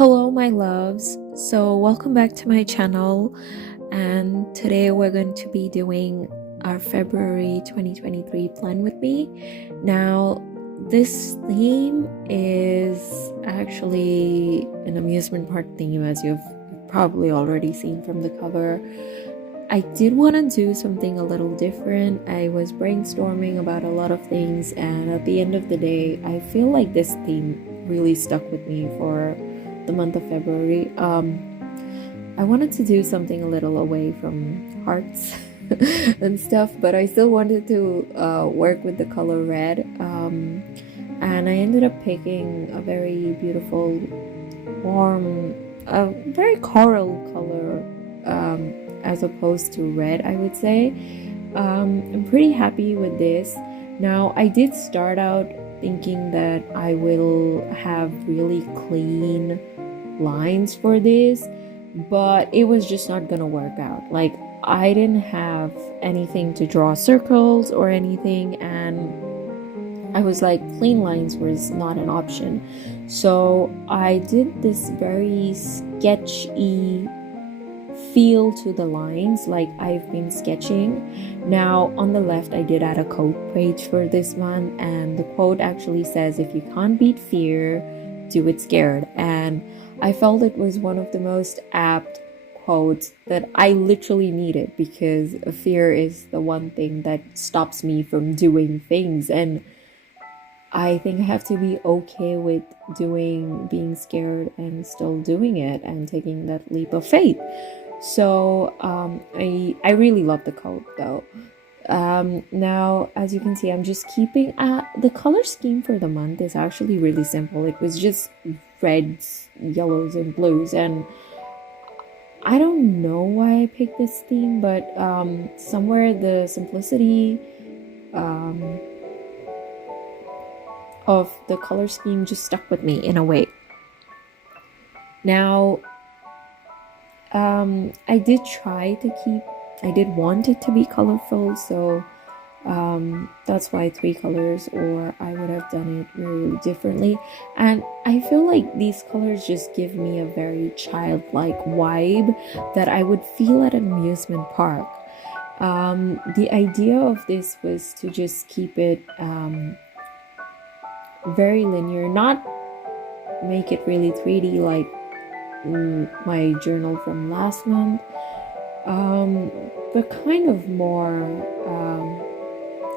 Hello, my loves. So, welcome back to my channel. And today we're going to be doing our February 2023 plan with me. Now, this theme is actually an amusement park theme, as you've probably already seen from the cover. I did want to do something a little different. I was brainstorming about a lot of things, and at the end of the day, I feel like this theme really stuck with me for the month of February. I wanted to do something a little away from hearts and stuff, but I still wanted to work with the color red. And I ended up picking a very beautiful, warm, very coral color as opposed to red, I would say. I'm pretty happy with this. Now, I did start out thinking that I will have really clean lines for this, but it was just not gonna work out. Like, I didn't have anything to draw circles or anything, and I was like, clean lines was not an option. So I did this very sketchy feel to the lines, like I've been sketching. Now, on the left, I did add a quote page for this one, and the quote actually says, "If you can't beat fear, do it scared." And I felt it was one of the most apt quotes that I literally needed, because fear is the one thing that stops me from doing things, and I think I have to be okay with being scared and still doing it and taking that leap of faith. So I really love the quote though. Now, as you can see, I'm just keeping the color scheme for the month is actually really simple. It was just reds, yellows, and blues, and I don't know why I picked this theme, but somewhere the simplicity of the color scheme just stuck with me in a way. Now, I did want it to be colorful, so that's why 3 colors, or I would have done it really differently. And I feel like these colors just give me a very childlike vibe that I would feel at an amusement park. The idea of this was to just keep it very linear, not make it really 3D like my journal from last month, but kind of more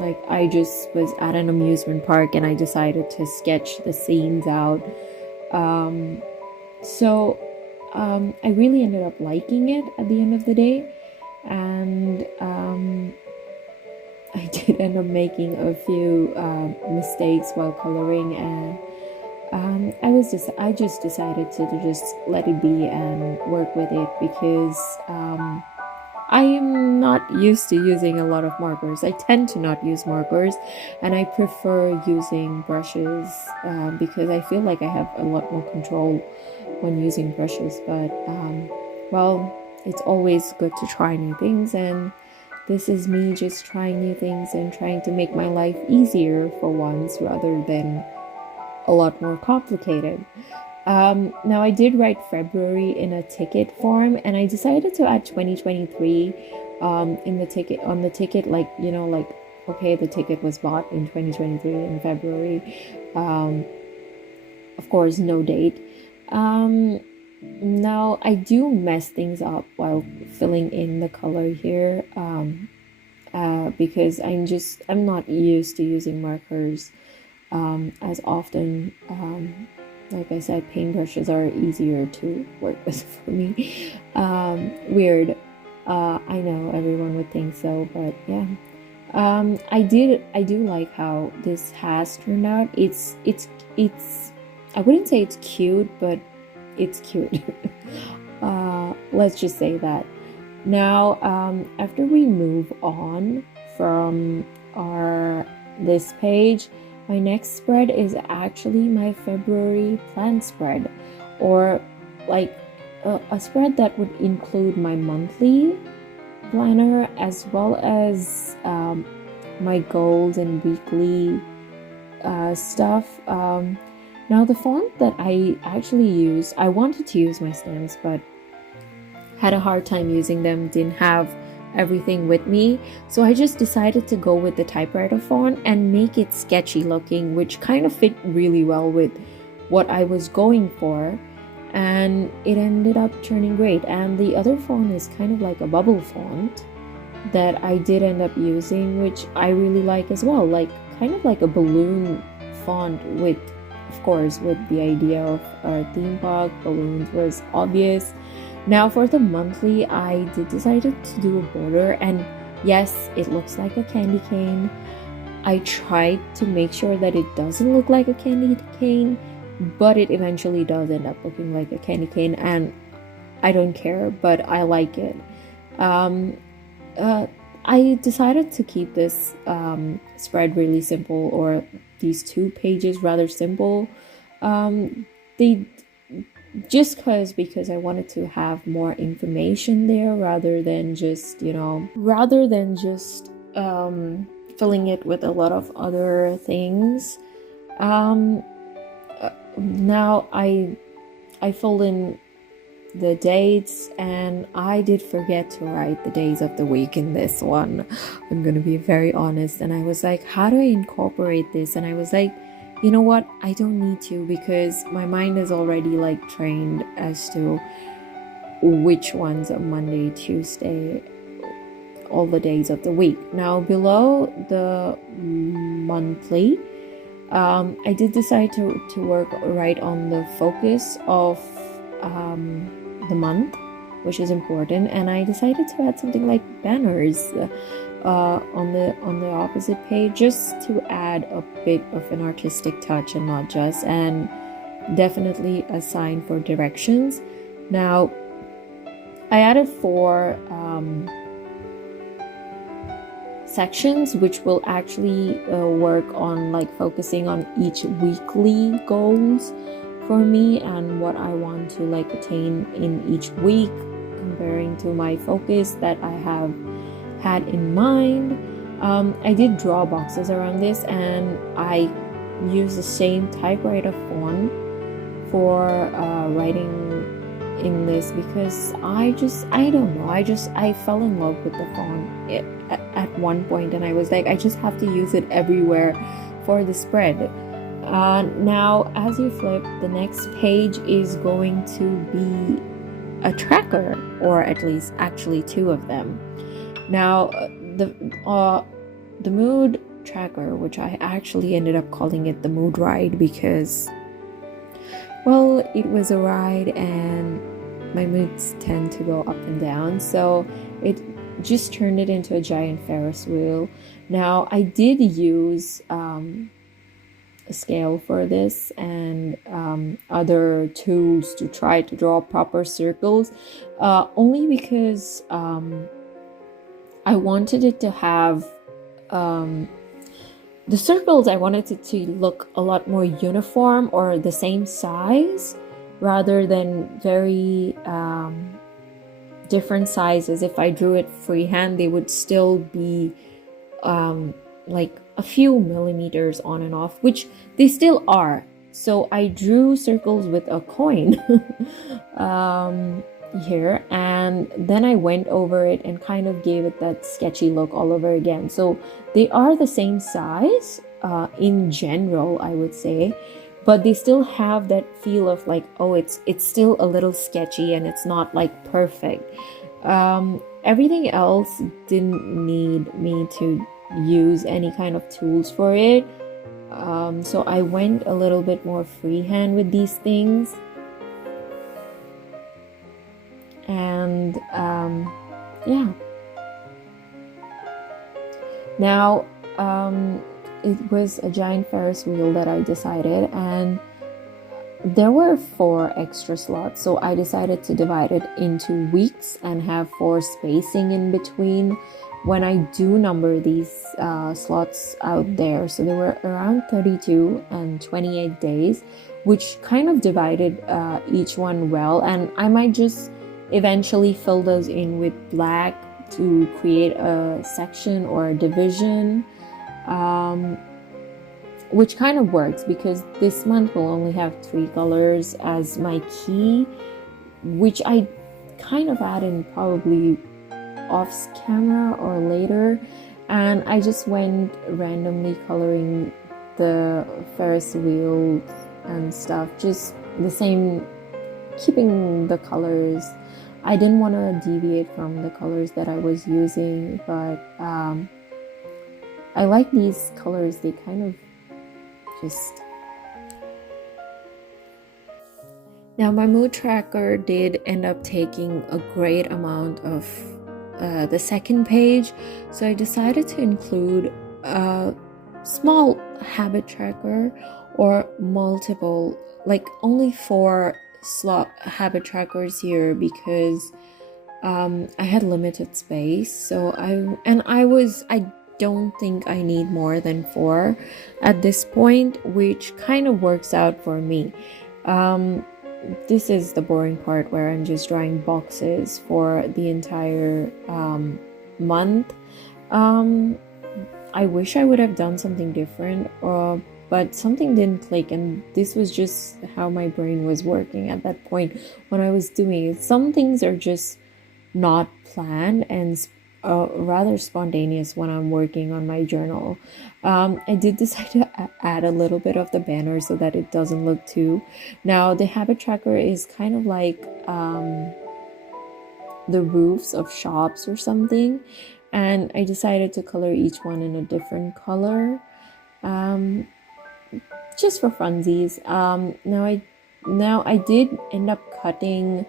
like I just was at an amusement park and I decided to sketch the scenes out. So I really ended up liking it at the end of the day, and I did end up making a few mistakes while coloring, and I just decided to just let it be and work with it, because I am not used to using a lot of markers. I tend to not use markers, and I prefer using brushes because I feel like I have a lot more control when using brushes. But well, it's always good to try new things, and this is me just trying new things and trying to make my life easier for once, rather than a lot more complicated. Now, I did write February in a ticket form, and I decided to add 2023 in the ticket, on the ticket, like, like, okay, the ticket was bought in 2023 in February. Of course, no date. Now, I do mess things up while filling in the color here, because I'm not used to using markers as often. Like I said, paintbrushes are easier to work with for me. Weird. I know everyone would think so, but yeah. I do like how this has turned out. It's I wouldn't say it's cute, but it's cute. Let's just say that. Now, after we move on from this page, my next spread is actually my February plan spread, or like a spread that would include my monthly planner, as well as my goals and weekly stuff. Now the font that I actually used, I wanted to use my stamps, but had a hard time using them, didn't have everything with me. So I just decided to go with the typewriter font and make it sketchy looking, which kind of fit really well with what I was going for. And it ended up turning great. And the other font is kind of like a bubble font that I did end up using, which I really like as well, like kind of like a balloon font with, of course, with the idea of a theme park. Balloons was obvious. Now for the monthly, I did decided to do a border, and yes, it looks like a candy cane. I tried to make sure that it doesn't look like a candy cane, but it eventually does end up looking like a candy cane, and I don't care, but I like it. I decided to keep this spread really simple, or these 2 pages rather simple. They just because I wanted to have more information there rather than just filling it with a lot of other things. Now I filled in the dates, and I did forget to write the days of the week in this one. I'm gonna be very honest, and I was like, how do I incorporate this? And I was like, you know what, I don't need to, because my mind is already like trained as to which ones are Monday, Tuesday, all the days of the week. Now below the monthly, I did decide to work right on the focus of the month, which is important, and I decided to add something like banners on the opposite page, just to add a bit of an artistic touch and not just, and definitely a sign for directions. Now I added 4 sections, which will actually work on like focusing on each weekly goals for me and what I want to like attain in each week, comparing to my focus that I have had in mind. I did draw boxes around this, and I used the same typewriter font for writing in this, because I don't know, I fell in love with the font at one point, and I was like, I just have to use it everywhere for the spread. Now as you flip, the next page is going to be a tracker, or at least actually 2 of them. Now the mood tracker, which I actually ended up calling it the mood ride, because, well, it was a ride and my moods tend to go up and down, so it just turned it into a giant Ferris wheel. Now I did use a scale for this and other tools to try to draw proper circles, only because I wanted it to have the circles, I wanted it to look a lot more uniform or the same size, rather than very different sizes. If I drew it freehand, they would still be like a few millimeters on and off, which they still are. So I drew circles with a coin here, and then I went over it and kind of gave it that sketchy look all over again. So they are the same size in general, I would say, but they still have that feel of like, oh, it's still a little sketchy and it's not like perfect. Everything else didn't need me to use any kind of tools for it, so I went a little bit more freehand with these things. And yeah, now it was a giant Ferris wheel that I decided, and there were 4 extra slots, so I decided to divide it into weeks and have 4 spacing in between when I do number these slots out there. So there were around 32 and 28 days, which kind of divided each one well, and I might just eventually fill those in with black to create a section or a division. which kind of works because this month will only have 3 colors as my key, which I kind of add in probably off camera or later. And I just went randomly coloring the Ferris wheel and stuff, just the same, keeping the colors. I didn't want to deviate from the colors that I was using, but I like these colors. They kind of just... Now my mood tracker did end up taking a great amount of the second page, so I decided to include a small habit tracker or multiple, like only 4 slot habit trackers here because I had limited space. So I don't think I need more than 4 at this point, which kind of works out for me. This is the boring part where I'm just drawing boxes for the entire month. I wish I would have done something different, but something didn't click, and this was just how my brain was working at that point when I was doing it. Some things are just not planned and rather spontaneous when I'm working on my journal. I did decide to add a little bit of the banner so that it doesn't look too... Now the habit tracker is kind of like the roofs of shops or something, and I decided to color each one in a different color, just for funsies. Now I did end up cutting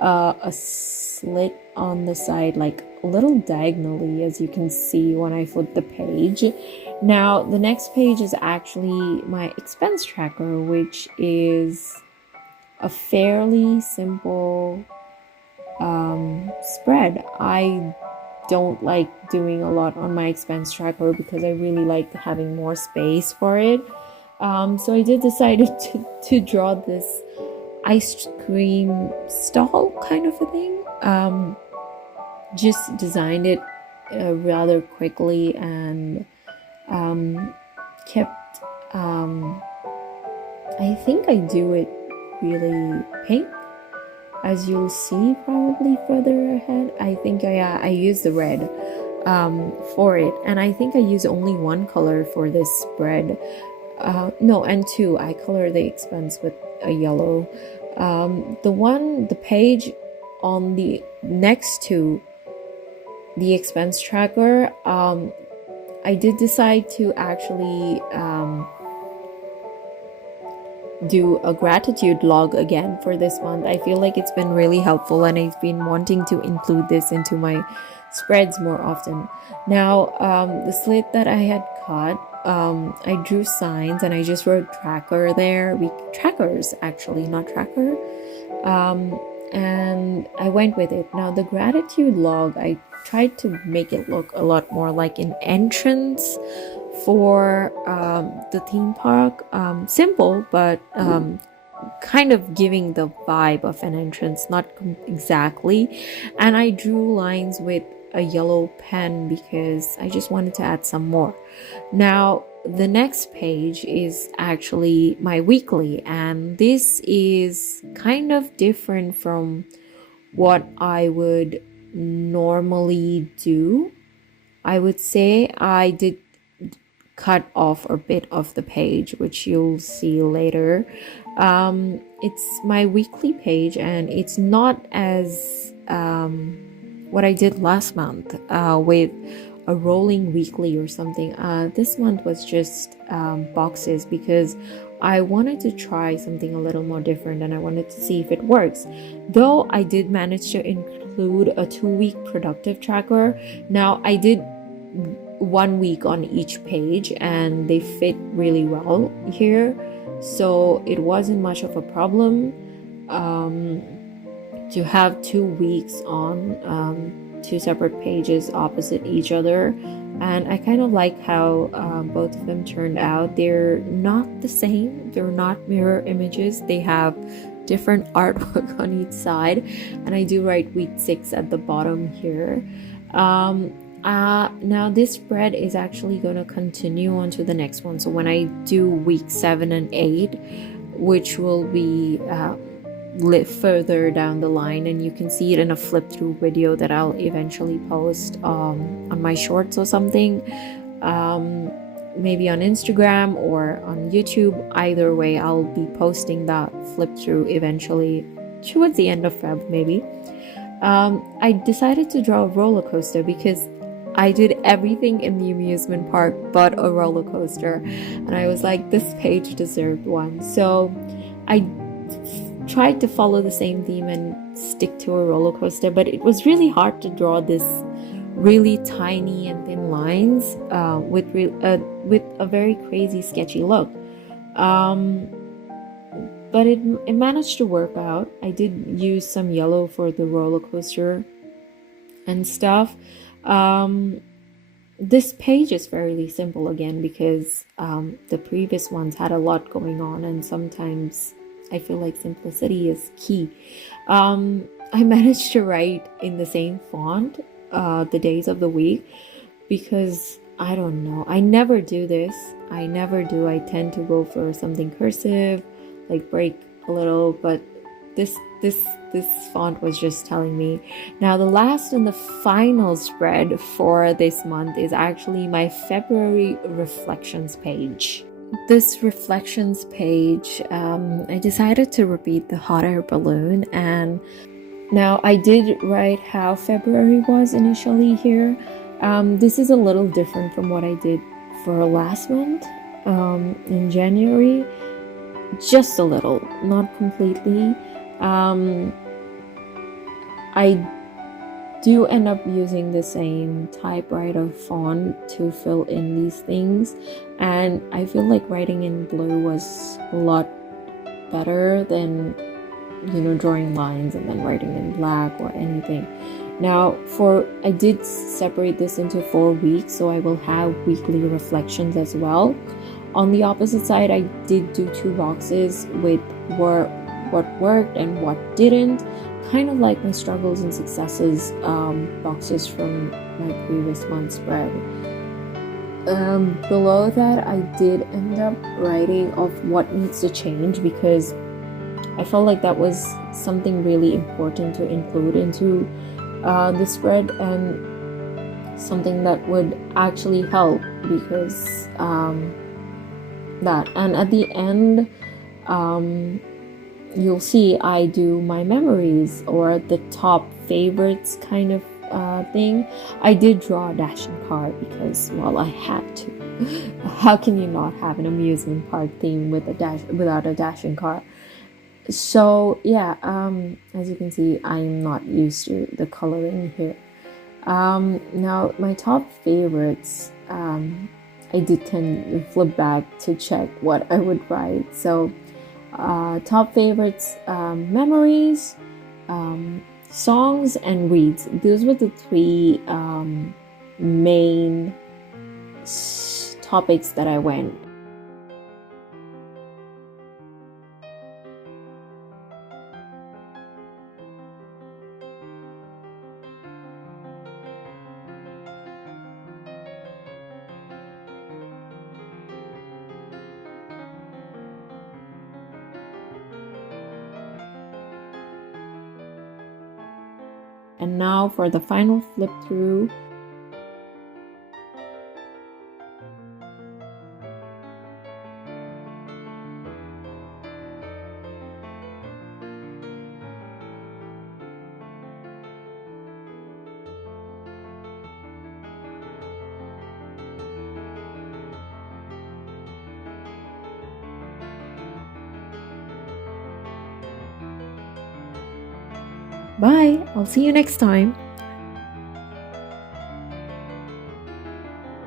a slit on the side, like a little diagonally, as you can see when I flip the page. Now the next page is actually my expense tracker, which is a fairly simple spread. I don't like doing a lot on my expense tracker because I really like having more space for it. So I did decided to draw this ice cream stall kind of a thing. Just designed it rather quickly and kept I think I do it really pink, as you'll see probably further ahead. I think I use the red for it, and I think I use only 1 color for this spread. No, and 2. I color the expense with a yellow. The page on the next to the expense tracker, I did decide to actually do a gratitude log again for this month. I feel like it's been really helpful, and I've been wanting to include this into my spreads more often. Now, the slit that I had cut, I drew signs and I just wrote tracker there. Trackers, actually, not tracker. And I went with it. Now, the gratitude log, I tried to make it look a lot more like an entrance for the theme park. Simple, but kind of giving the vibe of an entrance, not exactly. And I drew lines with a yellow pen because I just wanted to add some more. Now, the next page is actually my weekly, and this is kind of different from what I would normally do. I would say I did cut off a bit of the page, which you'll see later. It's my weekly page, and it's not as what I did last month with a rolling weekly or something. This month was just boxes because I wanted to try something a little more different, and I wanted to see if it works. Though I did manage to include a 2-week productive tracker. Now, I did 1 week on each page, and they fit really well here, so it wasn't much of a problem to have 2 weeks on 2 separate pages opposite each other. And I kind of like how both of them turned out. They're not the same, they're not mirror images, they have different artwork on each side, and I do write week 6 at the bottom here. Now this spread is actually going to continue on to the next one. So when I do week 7 and 8, which will be further down the line, and you can see it in a flip through video that I'll eventually post on my shorts or something, maybe on Instagram or on YouTube. Either way, I'll be posting that flip through eventually towards the end of Feb maybe. I decided to draw a roller coaster because I did everything in the amusement park but a roller coaster, and I was like, this page deserved one. So I tried to follow the same theme and stick to a roller coaster, but it was really hard to draw this really tiny and thin lines with a very crazy sketchy look. But it managed to work out. I did use some yellow for the roller coaster and stuff. This page is fairly simple again because the previous ones had a lot going on, and sometimes I feel like simplicity is key. I managed to write in the same font the days of the week because I don't know, I never do this. I tend to go for something cursive, like break a little, but this font was just telling me. Now the last and the final spread for this month is actually my February reflections page. This reflections page, I decided to repeat the hot air balloon, and now I did write how February was initially here. This is a little different from what I did for last month in January, just a little, not completely. I do end up using the same typewriter font to fill in these things, and I feel like writing in blue was a lot better than, drawing lines and then writing in black or anything. Now I did separate this into 4 weeks, so I will have weekly reflections as well. On the opposite side, I did do 2 boxes with what worked and what didn't, kind of like my struggles and successes boxes from my previous month spread. Below that, I did end up writing of what needs to change because I felt like that was something really important to include into the spread, and something that would actually help because that. And at the end, you'll see I do my memories or the top favorites kind of thing. I did draw a dashing car because, well, I had to. How can you not have an amusement park theme without a dashing car? So yeah, as you can see, I'm not used to the coloring here. Now my top favorites, I did tend to flip back to check what I would write. So top favorites, memories, songs, and reads. Those were the 3 main topics that I went. And now for the final flip through. Bye! I'll see you next time.